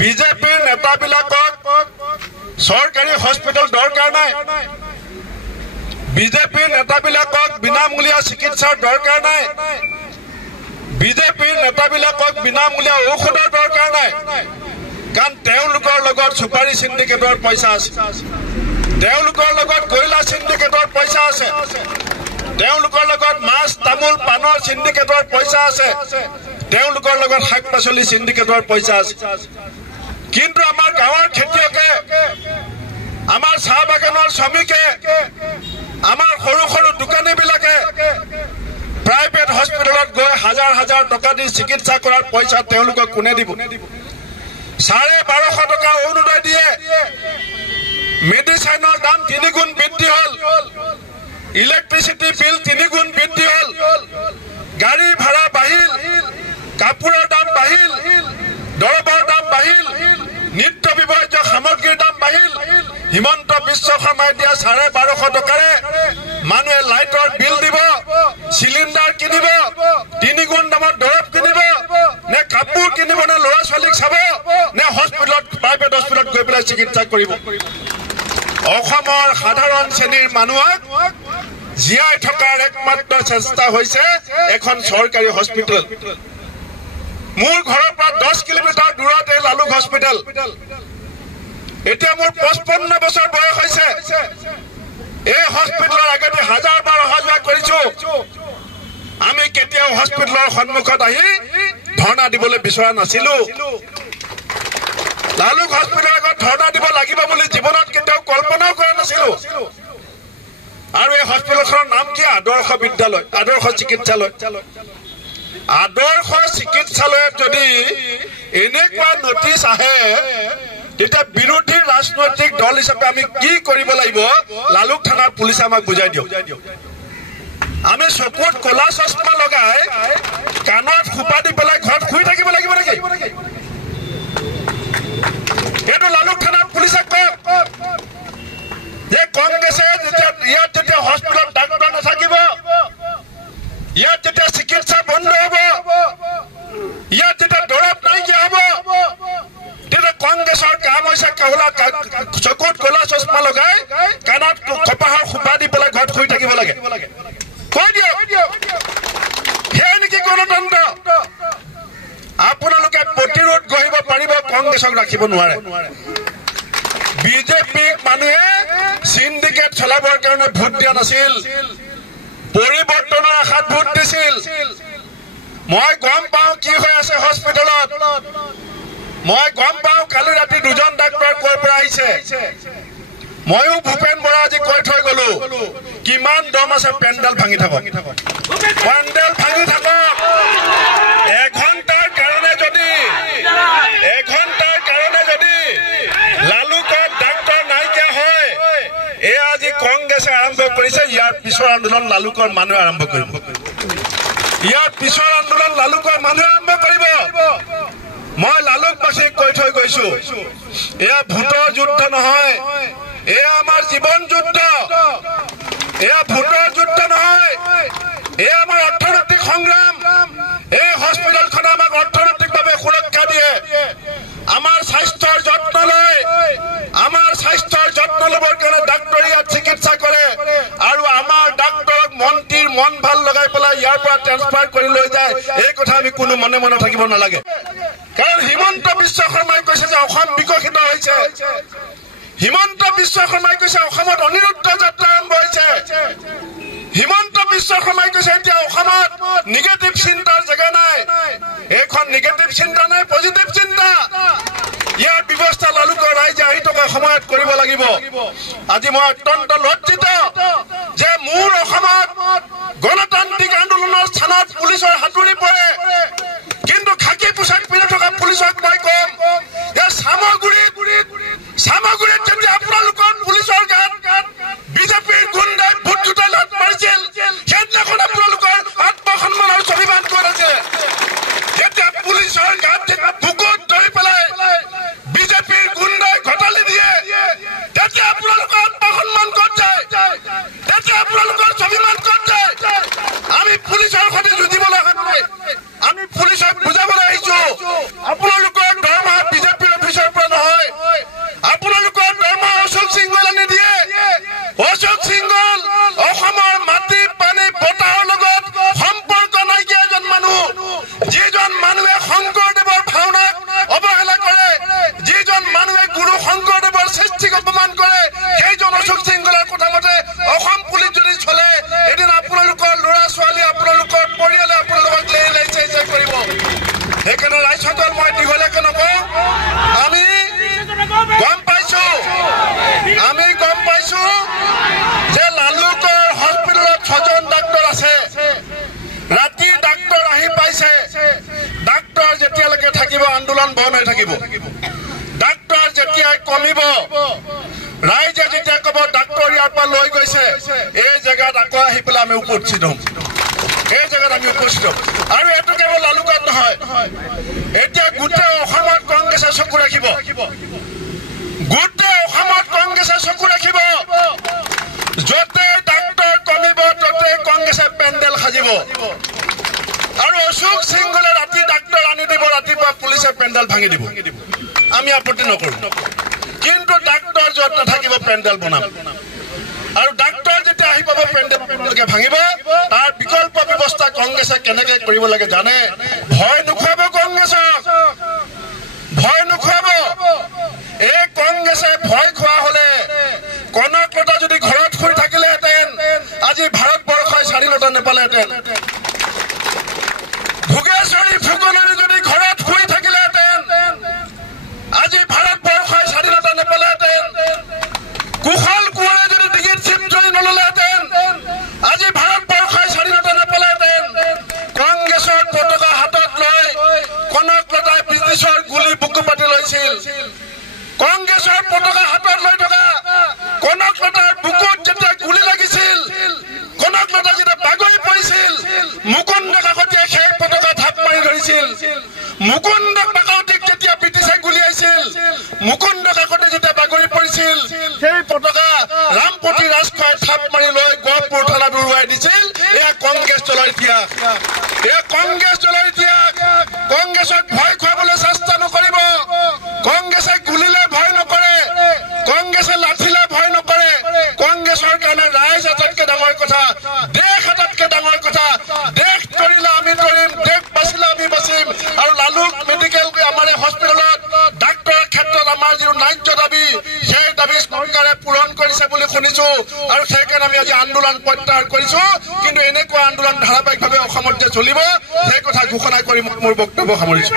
বিজেপিৰ নেতাবিলাকক চৰকাৰী হস্পিটেল দৰকাৰ নাই বিজেপিৰ নেতাবিলাকক বিনামূলীয়া চিকিৎসাৰ দৰকাৰ নাই বিজেপিৰ নেতাবিলাকক বিনামূলীয়া ঔষধৰ দৰকাৰ নাই কাৰণ তেওঁলোকৰ লগত সুপাৰী সিন্ডিকেটৰ পইচা আছে তেওঁলোকৰ লগত কয়লা সিন্ডিকেটৰ পইচা আছে তেওঁলোকৰ লগত মাছ তামোল পানৰ সিন্ডিকেটৰ পইচা আছে তেওঁলোকৰ লগত শাক পাচলি সিন্ডিকেটৰ পইচা আছে কিন্তু আমাৰ গাঁৱৰ খেতিয়কে আমাৰ চাহ বাগানৰ শ্ৰমিকে আমাৰ সৰু সৰু দোকানীবিলাকে প্ৰাইভেট হস্পিটেলত গৈ হাজাৰ হাজাৰ টকা দি চিকিৎসা কৰাৰ পইচা তেওঁলোকক কোনে দিব 1250 টকা অৰুণোদয় দিয়ে মেডিচিনৰ দাম 3 গুণ বৃদ্ধি হ'ল ইলেক্ট্ৰিচিটি বিল 3 গুণ বৃদ্ধি হ'ল গাড়ী ভাড়া বাঢ়িল কাপোৰৰ দাম বাঢ়িল দৰবৰ দাম বাঢ়িল নিত্য ব্যৱহাৰ্য সামগ্ৰীৰ দাম বাঢ়িল হিমন্ত বিশ্ব শৰ্মাই দিয়া 1250 টকাৰে মানুহে লাইটৰ বিল দিব সিলিন্ডাৰ কিনিব 3 গুণ দামত দৰব কিনিব নে কাপোৰ কিনিব নে ল'ৰা ছোৱালীক চাব নে হস্পিটেলত প্ৰাইভেট হস্পিটেলত গৈ পেলাই চিকিৎসা কৰিব অসমৰ সাধাৰণ শ্ৰেণীৰ মানুহক জীয়াই থকাৰ একমাত্ৰ চেষ্টা হৈছে এখন চৰকাৰী হস্পিটেল মোৰ ঘৰৰ পৰা 10 কিলোমিটাৰ দূৰত এই লালুক হস্পিটেল এতিয়া মোৰ 55 বছৰ বয়স হৈছে এই হস্পিটেলৰ আগতে হাজাৰ বাৰ অহা যোৱা কৰিছো আমি কেতিয়াও হস্পিটেলৰ সন্মুখত আহি ধৰ্ণা দিবলৈ বিচৰা নাছিলো লালুক হস্পিটেলৰ আগত ধৰ্ণা দিব লাগিব বুলি জীৱনত কেতিয়াও কল্পনাও কৰা নাছিলো আৰু এই হস্পিটেলখনৰ নাম কি আদৰ্শ বিদ্যালয় আদৰ্শ চিকিৎসালয় আদৰ্শ চিকিৎসালয়ত যদি এনেকুৱা নটিচ আহে তেতিয়া বিৰোধী ৰাজনৈতিক দল হিচাপে আমি কি কৰিব লাগিব লালুক থানাৰ পুলিচে আমাক বুজাই দিয়ক আমি চকুত কলা চশমা লগাই কাণত খোপা দি পেলাই ঘৰত শুই থাকিব লাগিব নেকি এইটো লালুক থানাৰ পুলিচে কওক যে কংগ্ৰেছে ইয়াত যেতিয়া হস্পিটেলত ডাক্তৰ নাথাকিব ইয়াত যেতিয়া চিকিৎসা বন্ধ হ'ব ইয়াত যেতিয়া দৰৱ নাইকিয়া হ'ব তেতিয়া কংগ্ৰেছৰ কাম হৈছে চকুত কলা চশমা লগাই কাণত কপাহৰ খোপা দি পেলাই ঘৰত শুই থাকিব লাগে কৈ দিয়ক সেয়া নেকি গণতন্ত্ৰ আপোনালোকে প্ৰতিৰোধ গঢ়িব পাৰিব কংগ্ৰেছক ৰাখিব নোৱাৰে বিজেপিক মানুহে সিন্ডিকেট চলাবৰ কাৰণে ভোট দিয়া নাছিল পৰিৱৰ্তনৰ আশাত ভোট দিছিল মই গম পাওঁ কি হৈ আছে হস্পিটেলত মই গম পাওঁ কালি ৰাতি দুজন ডাক্তৰ কৈ পৰা আহিছে ময়ো ভূপেন বৰা আজি কৈ থৈ গলো কিমান দম আছে পেণ্ডেল ভাঙি থাকক পেণ্ডেল ভাঙি থাকক এঘণ্টাৰ কাৰণে যদি লালুকত ডাক্তৰ নাইকিয়া হয় এয়া আজি কংগ্ৰেছে আৰম্ভ কৰিছে ইয়াৰ পিছৰ আন্দোলন লালুকৰ মানুহে আৰম্ভ কৰিব ইয়াৰ পিছৰ আন্দোলন লালুকৰ মানুহে আৰম্ভ কৰিব মই লালুকবাসীক কৈ থৈ গৈছো এয়া ভোটৰ যুদ্ধ নহয় এয়া আমাৰ জীৱন যুদ্ধ এয়া ভোটৰ যুদ্ধ নহয় এয়া আমাৰ অৰ্থনৈতিক সংগ্ৰাম এই হস্পিটেলখনে আমাক অৰ্থনৈতিকভাৱে সুৰক্ষা দিয়ে আমাৰ স্বাস্থ্যৰ যত্ন লয় আমাৰ স্বাস্থ্যৰ যত্ন ল'বৰ কাৰণে ডাক্তৰে ইয়াত চিকিৎসা কৰে আৰু আমাৰ ডাক্তৰক মন্ত্ৰীৰ মন ভাল লগাই পেলাই ইয়াৰ পৰা ট্ৰান্সফাৰ কৰি লৈ যায় এই কথা আমি কোনো মনে মনে থাকিব নালাগে কাৰণ হিমন্ত বিশ্ব শৰ্মাই কৈছে যে অসম বিকশিত হৈছে হিমন্ত বিশ্ব শৰ্মাই কৈছে অসমত অনিৰুদ্ধ যাত্ৰা আৰম্ভ হৈছে হিমন্ত বিশ্ব শৰ্মাই কৈছে এতিয়া অসমত নিগেটিভ চিন্তাৰ জেগা নাই এইখন নিগেটিভ চিন্তা নাই পজিটিভ চিন্তা ইয়াৰ ব্যৱস্থা লালুকৰ ৰাইজে আহি থকা সময়ত কৰিব লাগিব আজি মই অত্যন্ত লজ্জিত যে মোৰ অসমত গণতান্ত্ৰিক আন্দোলনৰ স্থানত পুলিচৰ হাতুৰি পৰে কিন্তু খাকী পোছাক পিন্ধি থকা পুলিচক মই কম সামগুৰিত যেতিয়া আপোনালোকৰ পুলিচৰ গাত বিজেপিৰ গুণ্ডাই ভোট জোটাই লাট মাৰিছিল সেইদিনাখন আপোনালোকৰ আত্মসন্মানৰ স্বাভিমান ক'ত আছে যেতিয়া পুলিচৰ গাত বুকুত ধৰি পেলাই বিজেপিৰ গুণ্ডাই ঘটালি দিয়ে তেতিয়া আপোনালোকৰ আত্মসন্মান ক'ত যায় তেতিয়া আপোনালোকৰ স্বাভিমান ক'ত যায় আমি পুলিচৰ সৈতে যুঁজিবলৈ অহা নাই আমি পুলিচক বুজাবলৈ আহিছো আপোনালোকৰ দৰমহা আন্দোলন বন্ধ হৈ থাকিব ডাক্তৰ যেতিয়া কমিব ৰাইজে যেতিয়া ক'ব ডাক্তৰ ইয়াৰ পৰা লৈ গৈছে এই জেগাত আকৌ আহি পেলাই আমি উপস্থিত হ'ম এই জেগাত আমি উপস্থিত হ'ম আৰু এইটো কেৱল লালুকত নহয় এতিয়া গোটেই অসমত কংগ্ৰেছে চকু ৰাখিব গোটেই অসমত কংগ্ৰেছে চকু ৰাখিব য'তে ডাক্তৰ কমিব ত'তে কংগ্ৰেছে পেণ্ডেল সাজিব আৰু অশোক সিংহলে ৰাতি ডাক্তৰ আনি দিব ৰাতিপুৱা পুলিচে পেণ্ডেল ভাঙি দিব আমি আপত্তি নকৰোঁ কিন্তু ডাক্তৰ য'ত নাথাকিব পেণ্ডেল বনাম আৰু ডাক্তৰ যেতিয়া আহি পাব পেণ্ডেলকে ভাঙিব তাৰ বিকল্প ব্যৱস্থা কংগ্ৰেছে কেনেকৈ কৰিব লাগে জানে ভয় নোখোৱাব কংগ্ৰেছক ভয় নোখোৱাব এই কংগ্ৰেছে ভয় খোৱা হ'লে কনকলতা যদি ঘৰত শুই থাকিলেহেঁতেন আজি ভাৰতবৰ্ষই স্বাধীনতা নাপালেহেঁতেন ভোগেশ্বৰী ফুকননী যদি ঘৰত শুই থাকিলেহেঁতেন আজি ভাৰতবৰ্ষই স্বাধীনতা নাপালেহেঁতেন কুশল কোঁৱৰে যদি ডিঙিত চিপ ধৰি নললেহেঁতেন আজি ভাৰতবৰ্ষই স্বাধীনতা নাপালেহেঁতেন কংগ্ৰেছৰ পতাকা হাতত লৈ কনকলতাই ব্ৰিটিছৰ গুলী বুকু পাতি লৈছিল কংগ্ৰেছৰ পতাকা হাতত লৈ থকা কনকলতাৰ বুকুত যেতিয়া গুলী লাগিছিল কনকলতা যেতিয়া বাগৰি পৰিছিল মুকুন্দ কাকতীয়ে সেই পতাকা থাপ মাৰি ধৰিছিল মুকুন্দ কাকতীক যেতিয়া ব্ৰিটিছে গুলীয়াইছিল মুকুন্দ কাকতি যেতিয়া বাগৰি পৰিছিল সেই পতাকা ৰামপতি ৰাজখোৱাই থাপ মাৰি লৈ গহপুৰ থানাত উৰুৱাই দিছিল এয়া কংগ্ৰেছ দলৰ ইতিহাস এয়া কংগ্ৰেছ দলৰ ইতিহাস কংগ্ৰেছক ভয় খুৱাবলৈ চেষ্টা নকৰিব কংগ্ৰেছে গুলীলে ভয় নকৰে কংগ্ৰেছে লাঠিলে ভয় নকৰে কংগ্ৰেছৰ কাৰণে ৰাইজ আটাইতকৈ ডাঙৰ কথা দেশ আটাইতকৈ ডাঙৰ কথা দেশ কৰিলে আমি কৰিম দেশ বাচিলে আমি বাচিম আৰু লালুক মেডিকেল আমাৰ এই হস্পিটেলত ডাক্তৰৰ ক্ষেত্ৰত আমাৰ যিটো ন্যায্য দাবী সেই দাবী চৰকাৰে পূৰণ কৰিছে বুলি শুনিছো আৰু সেইকাৰণে আমি আজি আন্দোলন প্ৰত্যাহাৰ কৰিছো কিন্তু এনেকুৱা আন্দোলন ধাৰাবাহিকভাৱে অসমত যে চলিব সেই কথা ঘোষণা কৰি মোৰ বক্তব্য সামৰিছো